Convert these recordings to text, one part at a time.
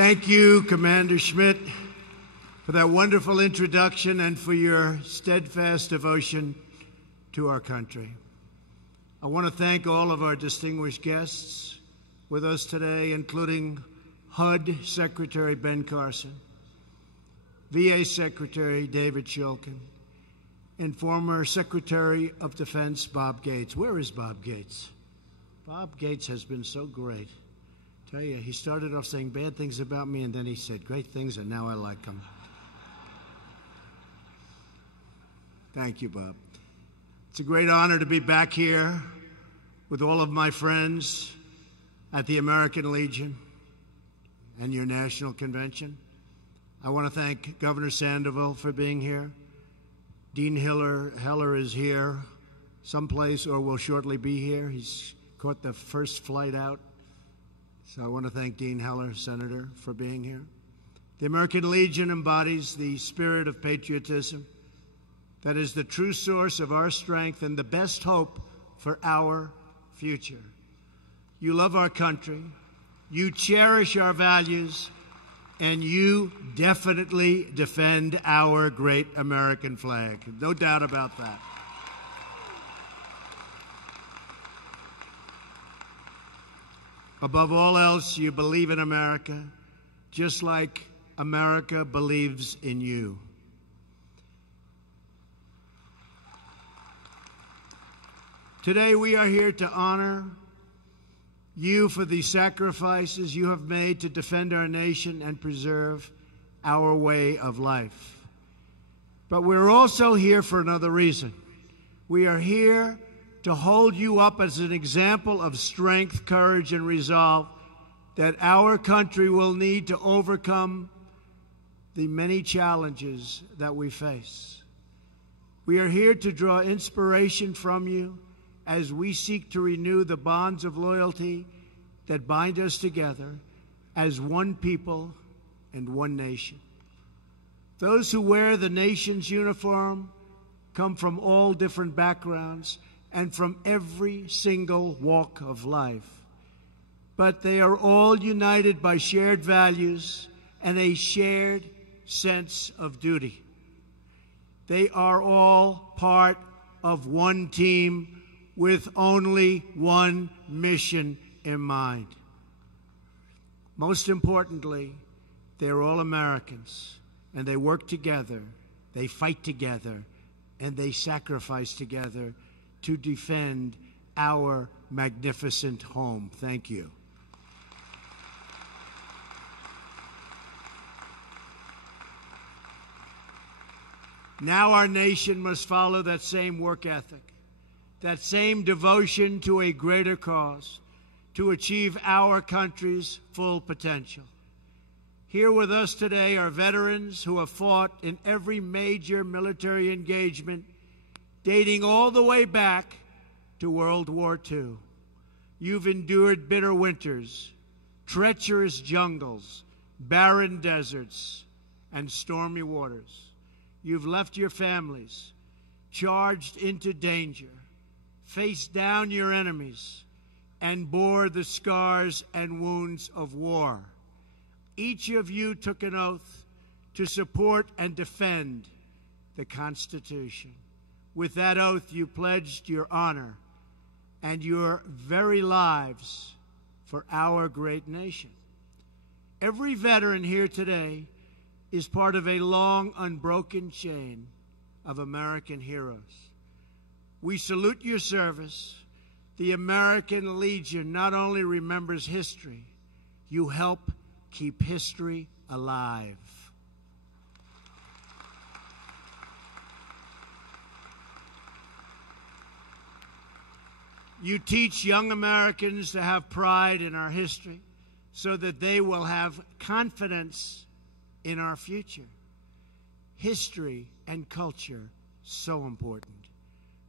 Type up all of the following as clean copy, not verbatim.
Thank you, Commander Schmidt, for that wonderful introduction and for your steadfast devotion to our country. I want to thank all of our distinguished guests with us today, including HUD Secretary Ben Carson, VA Secretary David Shulkin, and former Secretary of Defense Bob Gates. Where is Bob Gates? Bob Gates has been so great. I tell you, he started off saying bad things about me, and then he said great things, and now I like him. Thank you, Bob. It's a great honor to be back here with all of my friends at the American Legion and your national convention. I want to thank Governor Sandoval for being here. Dean Heller is here someplace or will shortly be here. He's caught the first flight out. So I want to thank Dean Heller, Senator, for being here. The American Legion embodies the spirit of patriotism that is the true source of our strength and the best hope for our future. You love our country, you cherish our values, and you definitely defend our great American flag. No doubt about that. Above all else, you believe in America, just like America believes in you. Today, we are here to honor you for the sacrifices you have made to defend our nation and preserve our way of life. But we're also here for another reason. We are here to hold you up as an example of strength, courage, and resolve that our country will need to overcome the many challenges that we face. We are here to draw inspiration from you as we seek to renew the bonds of loyalty that bind us together as one people and one nation. Those who wear the nation's uniform come from all different backgrounds and from every single walk of life. But they are all united by shared values and a shared sense of duty. They are all part of one team with only one mission in mind. Most importantly, they're all Americans, and they work together, they fight together, and they sacrifice together to defend our magnificent home. Thank you. Now our nation must follow that same work ethic, that same devotion to a greater cause, to achieve our country's full potential. Here with us today are veterans who have fought in every major military engagement dating all the way back to World War II. You've endured bitter winters, treacherous jungles, barren deserts, and stormy waters. You've left your families, charged into danger, faced down your enemies, and bore the scars and wounds of war. Each of you took an oath to support and defend the Constitution. With that oath, you pledged your honor and your very lives for our great nation. Every veteran here today is part of a long, unbroken chain of American heroes. We salute your service. The American Legion not only remembers history, you help keep history alive. You teach young Americans to have pride in our history so that they will have confidence in our future. History and culture, so important.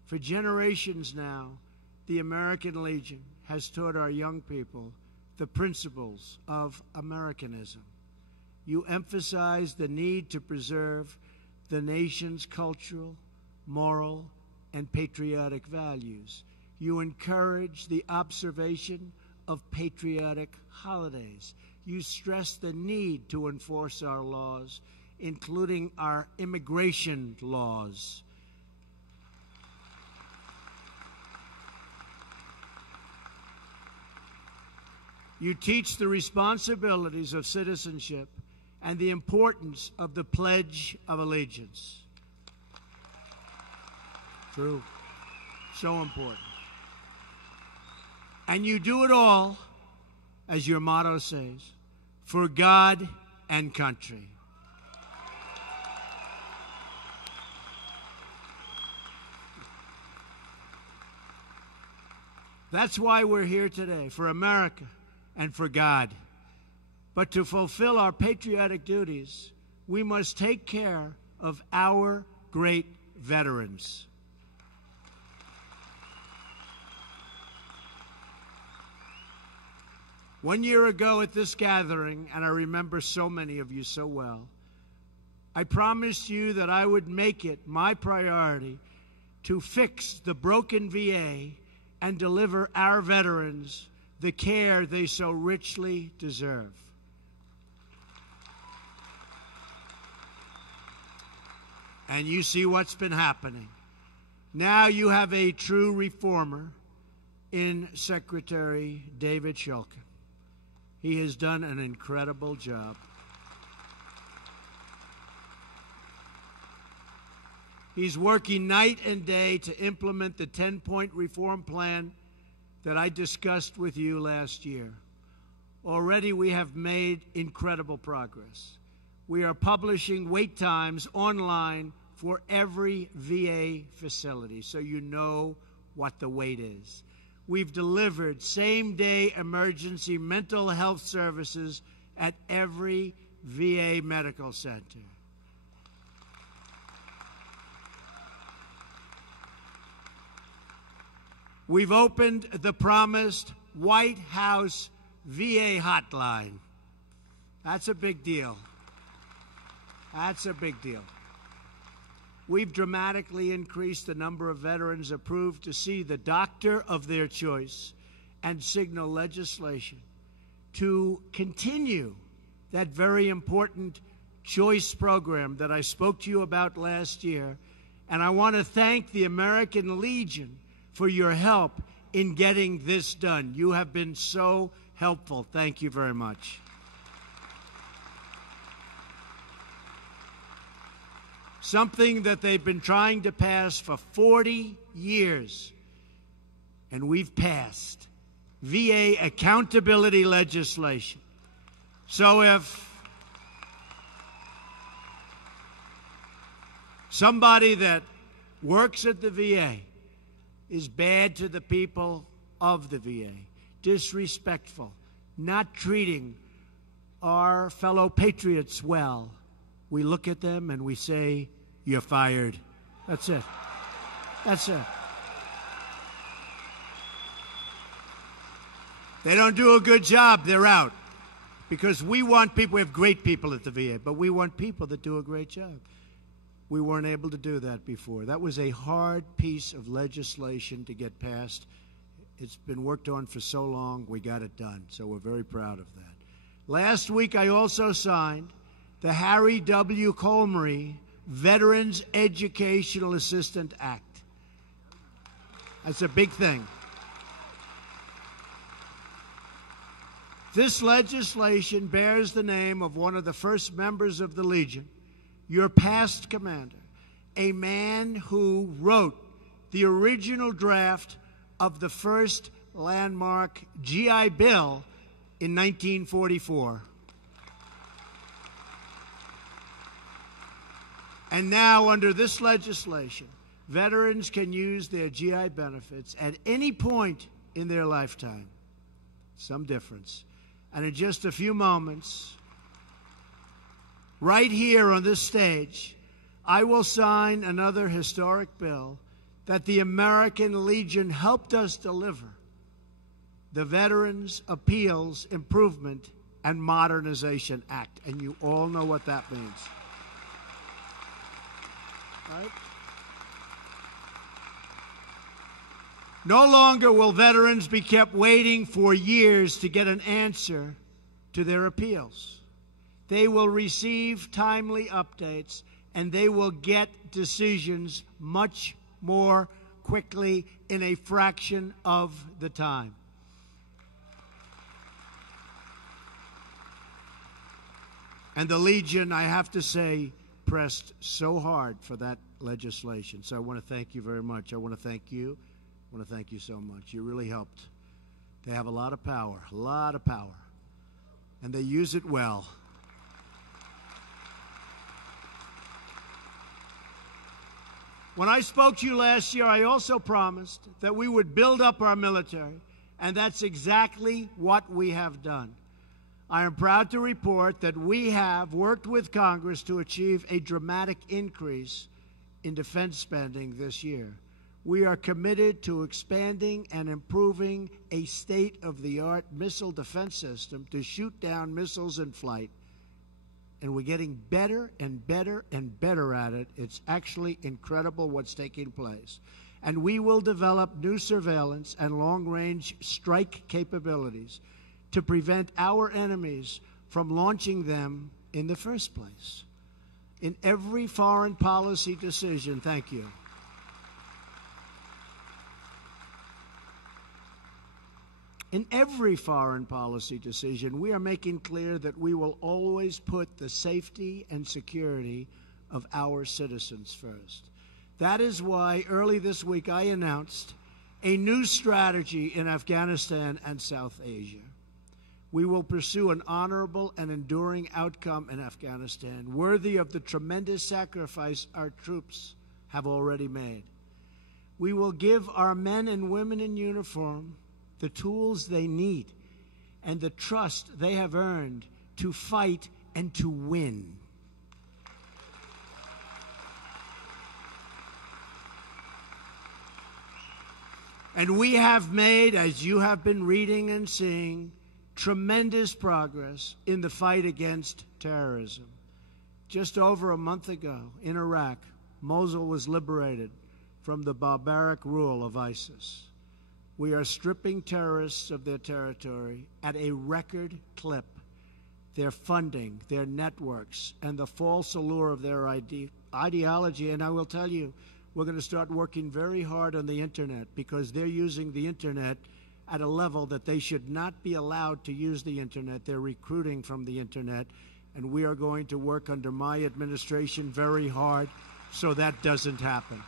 For generations now, the American Legion has taught our young people the principles of Americanism. You emphasize the need to preserve the nation's cultural, moral, and patriotic values. You encourage the observation of patriotic holidays. you stress the need to enforce our laws, including our immigration laws. You teach the responsibilities of citizenship and the importance of the Pledge of Allegiance. True. So important. And you do it all, as your motto says, for God and country. That's why we're here today, for America and for God. But to fulfill our patriotic duties, we must take care of our great veterans. One year ago at this gathering, and I remember so many of you so well, I promised you that I would make it my priority to fix the broken VA and deliver our veterans the care they so richly deserve. And you see what's been happening. Now you have a true reformer in Secretary David Shulkin. He has done an incredible job. He's working night and day to implement the 10-point reform plan that I discussed with you last year. Already we have made incredible progress. We are publishing wait times online for every VA facility, so you know what the wait is. We've delivered same-day emergency mental health services at every VA medical center. We've opened the promised White House VA hotline. That's a big deal. That's a big deal. We've dramatically increased the number of veterans approved to see the doctor of their choice and signal legislation to continue that very important choice program that I spoke to you about last year. And I want to thank the American Legion for your help in getting this done. You have been so helpful. Thank you very much. Something that they've been trying to pass for 40 years, and we've passed VA accountability legislation. So if somebody that works at the VA is bad to the people of the VA, disrespectful, not treating our fellow patriots well, we look at them and we say, "You're fired." That's it. That's it. They don't do a good job, they're out. Because we want people, we have great people at the VA, but we want people that do a great job. We weren't able to do that before. That was a hard piece of legislation to get passed. It's been worked on for so long, we got it done. So we're very proud of that. Last week, I also signed the Harry W. Colmery Veterans Educational Assistant Act. That's a big thing. This legislation bears the name of one of the first members of the Legion, your past commander, a man who wrote the original draft of the first landmark GI Bill in 1944. And now, under this legislation, veterans can use their GI benefits at any point in their lifetime. Some difference. And in just a few moments, right here on this stage, I will sign another historic bill that the American Legion helped us deliver, the Veterans Appeals Improvement and Modernization Act. And you all know what that means. Right? No longer will veterans be kept waiting for years to get an answer to their appeals. They will receive timely updates, and they will get decisions much more quickly in a fraction of the time. And the Legion, I have to say, pressed so hard for that legislation. So I want to thank you very much. I want to thank you. I want to thank you so much. You really helped. They have a lot of power, and they use it well. When I spoke to you last year, I also promised that we would build up our military, and that's exactly what we have done. I am proud to report that we have worked with Congress to achieve a dramatic increase in defense spending this year. We are committed to expanding and improving a state-of-the-art missile defense system to shoot down missiles in flight. And we're getting better and better and better at it. It's actually incredible what's taking place. And we will develop new surveillance and long-range strike capabilities to prevent our enemies from launching them in the first place. In every foreign policy decision, thank you. In every foreign policy decision, we are making clear that we will always put the safety and security of our citizens first. That is why early this week I announced a new strategy in Afghanistan and South Asia. We will pursue an honorable and enduring outcome in Afghanistan, worthy of the tremendous sacrifice our troops have already made. We will give our men and women in uniform the tools they need and the trust they have earned to fight and to win. And we have made, as you have been reading and seeing, tremendous progress in the fight against terrorism. Just over a month ago in Iraq, Mosul was liberated from the barbaric rule of ISIS. We are stripping terrorists of their territory at a record clip. Their funding, their networks, and the false allure of their ideology. And I will tell you, we're going to start working very hard on the Internet, because they're using the Internet at a level that they should not be allowed to use the Internet. They're recruiting from the Internet, and we are going to work under my administration very hard so that doesn't happen.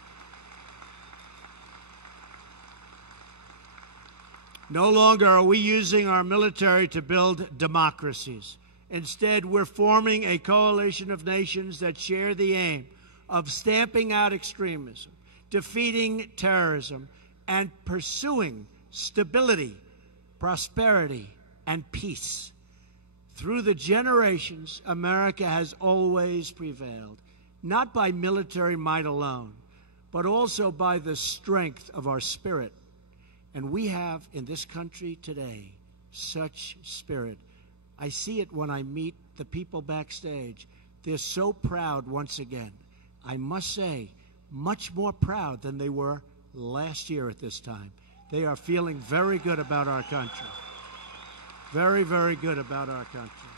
No longer are we using our military to build democracies. Instead, we're forming a coalition of nations that share the aim of stamping out extremism, defeating terrorism, and pursuing stability, prosperity, and peace. Through the generations, America has always prevailed, not by military might alone, but also by the strength of our spirit. And we have in this country today such spirit. I see it when I meet the people backstage. They're so proud once again. I must say, much more proud than they were last year at this time. They are feeling very good about our country. Very, very good about our country.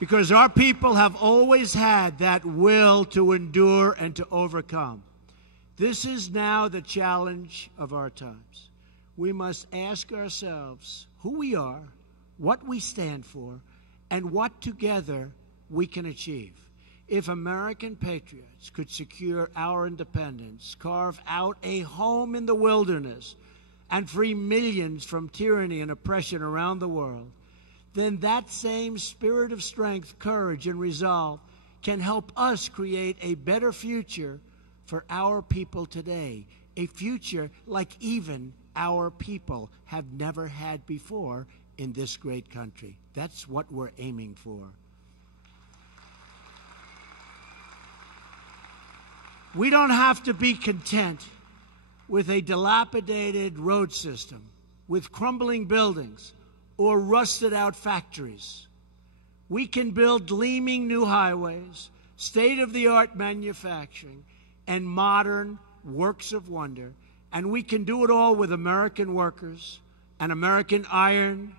Because our people have always had that will to endure and to overcome. This is now the challenge of our times. We must ask ourselves who we are, what we stand for, and what together we can achieve. If American patriots could secure our independence, carve out a home in the wilderness, and free millions from tyranny and oppression around the world, then that same spirit of strength, courage, and resolve can help us create a better future for our people today, a future like even our people have never had before in this great country. That's what we're aiming for. We don't have to be content with a dilapidated road system, with crumbling buildings, or rusted-out factories. We can build gleaming new highways, state-of-the-art manufacturing, and modern works of wonder, and we can do it all with American workers and American iron,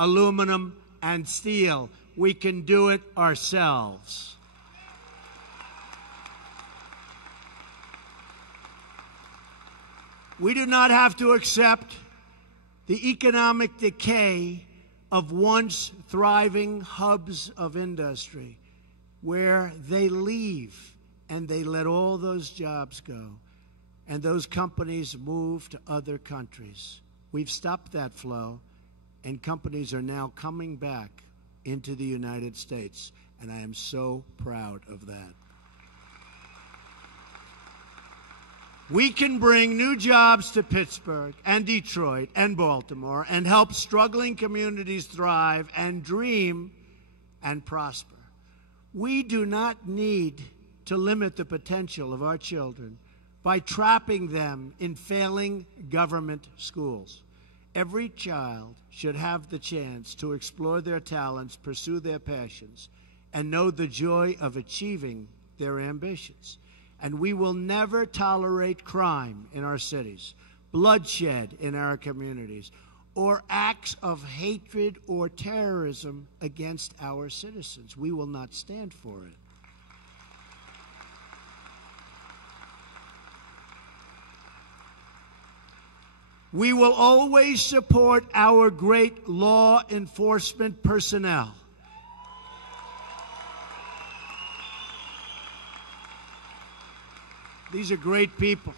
aluminum, and steel. We can do it ourselves. We do not have to accept the economic decay of once thriving hubs of industry, where they leave and they let all those jobs go, and those companies move to other countries. We've stopped that flow, and companies are now coming back into the United States, and I am so proud of that. We can bring new jobs to Pittsburgh and Detroit and Baltimore and help struggling communities thrive and dream and prosper. We do not need to limit the potential of our children by trapping them in failing government schools. Every child should have the chance to explore their talents, pursue their passions, and know the joy of achieving their ambitions. And we will never tolerate crime in our cities, bloodshed in our communities, or acts of hatred or terrorism against our citizens. We will not stand for it. We will always support our great law enforcement personnel. These are great people.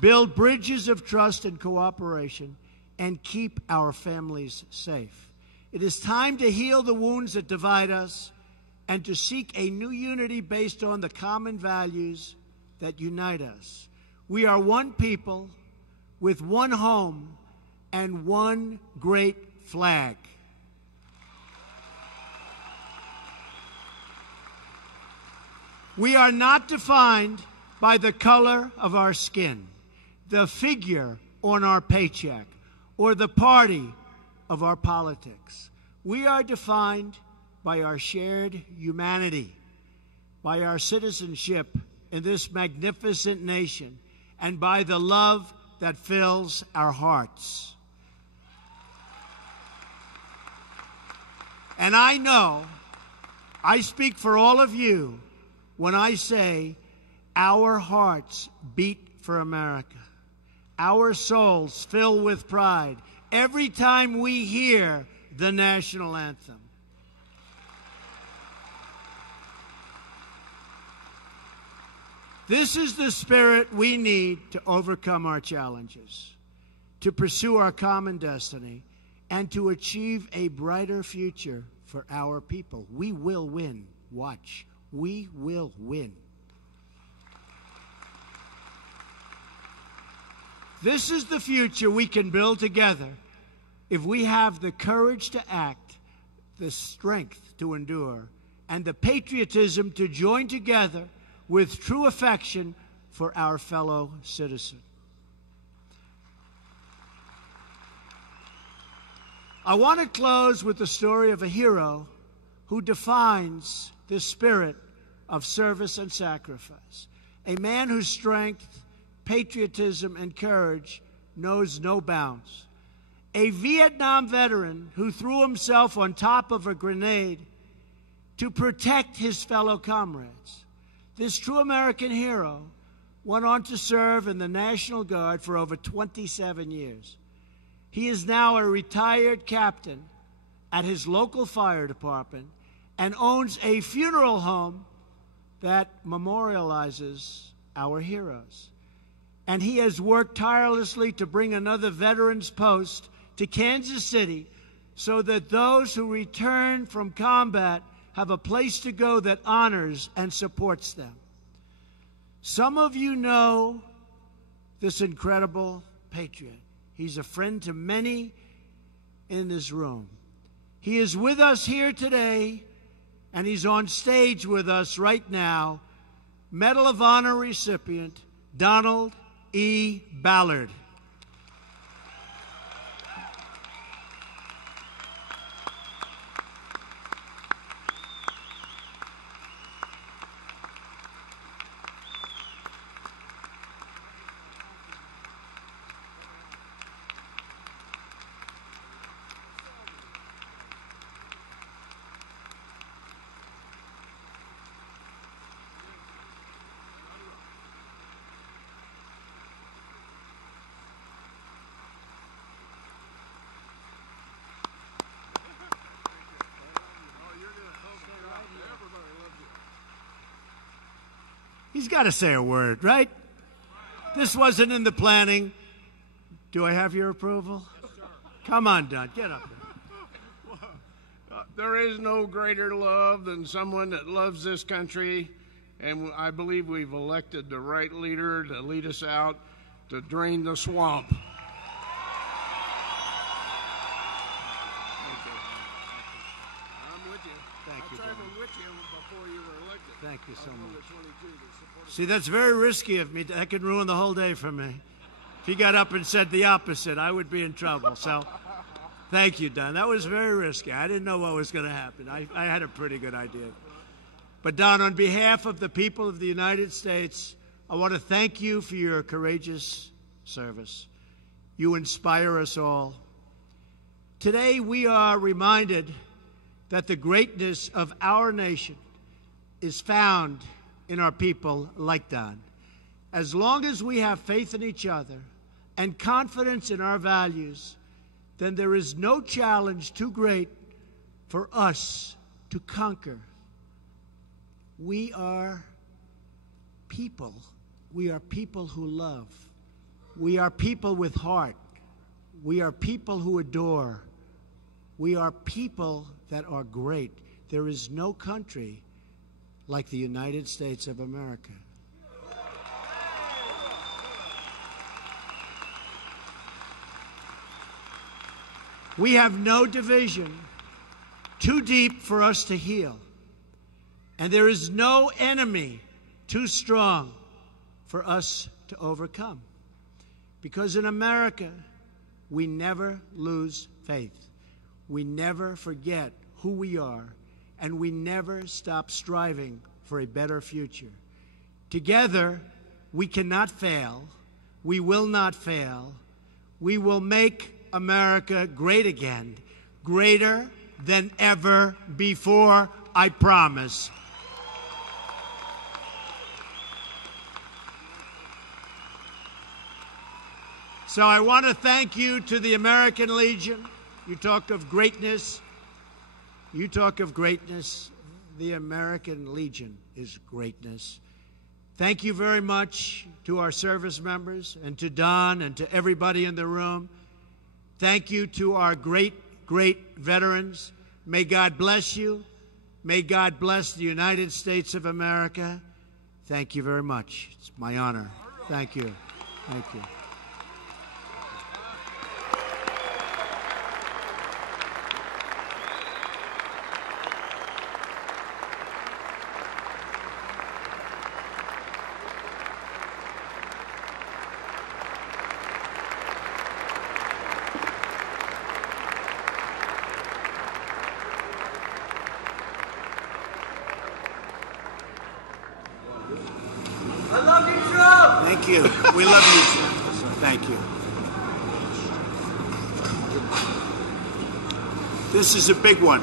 Build bridges of trust and cooperation and keep our families safe. It is time to heal the wounds that divide us and to seek a new unity based on the common values that unite us. We are one people with one home and one great flag. We are not defined by the color of our skin, the figure on our paycheck, or the party of our politics. We are defined by our shared humanity, by our citizenship in this magnificent nation, and by the love that fills our hearts. And I know, I speak for all of you when I say our hearts beat for America. Our souls fill with pride every time we hear the national anthem. This is the spirit we need to overcome our challenges, to pursue our common destiny, and to achieve a brighter future for our people. We will win. Watch. We will win. This is the future we can build together if we have the courage to act, the strength to endure, and the patriotism to join together with true affection for our fellow citizen. I want to close with the story of a hero who defines the spirit of service and sacrifice, a man whose strength, patriotism, and courage knows no bounds. A Vietnam veteran who threw himself on top of a grenade to protect his fellow comrades. This true American hero went on to serve in the National Guard for over 27 years. He is now a retired captain at his local fire department and owns a funeral home that memorializes our heroes. And he has worked tirelessly to bring another veterans post to Kansas City so that those who return from combat have a place to go that honors and supports them. Some of you know this incredible patriot. He's a friend to many in this room. He is with us here today, and he's on stage with us right now. Medal of Honor recipient, Donald E. Ballard. He's got to say a word, right? This wasn't in the planning. Do I have your approval? Yes, sir. Come on, Don. Get up there. There is no greater love than someone that loves this country, and I believe we've elected the right leader to lead us out to drain the swamp. I'm with you. Thank you, I traveled Don. with you before you were elected. Thank you so I was one of much. the 22 that supported See, that's very risky of me. That could ruin the whole day for me. If he got up and said the opposite, I would be in trouble. So thank you, Don. That was very risky. I didn't know what was going to happen. I had a pretty good idea. But, Don, on behalf of the people of the United States, I want to thank you for your courageous service. You inspire us all. Today, we are reminded that the greatness of our nation is found in our people like Don. As long as we have faith in each other and confidence in our values, then there is no challenge too great for us to conquer. We are people. We are people who love. We are people with heart. We are people who adore. We are people that are great. There is no country like the United States of America. We have no division too deep for us to heal. And there is no enemy too strong for us to overcome. Because in America, we never lose faith. We never forget who we are, and we never stop striving for a better future. Together, we cannot fail. We will not fail. We will make America great again, greater than ever before, I promise. So I want to thank you to the American Legion. You talk of greatness. You talk of greatness. The American Legion is greatness. Thank you very much to our service members and to Don and to everybody in the room. Thank you to our great, great veterans. May God bless you. May God bless the United States of America. Thank you very much. It's my honor. Thank you. Thank you. I love you, Trump! Thank you. We love you too. So thank you. This is a big one.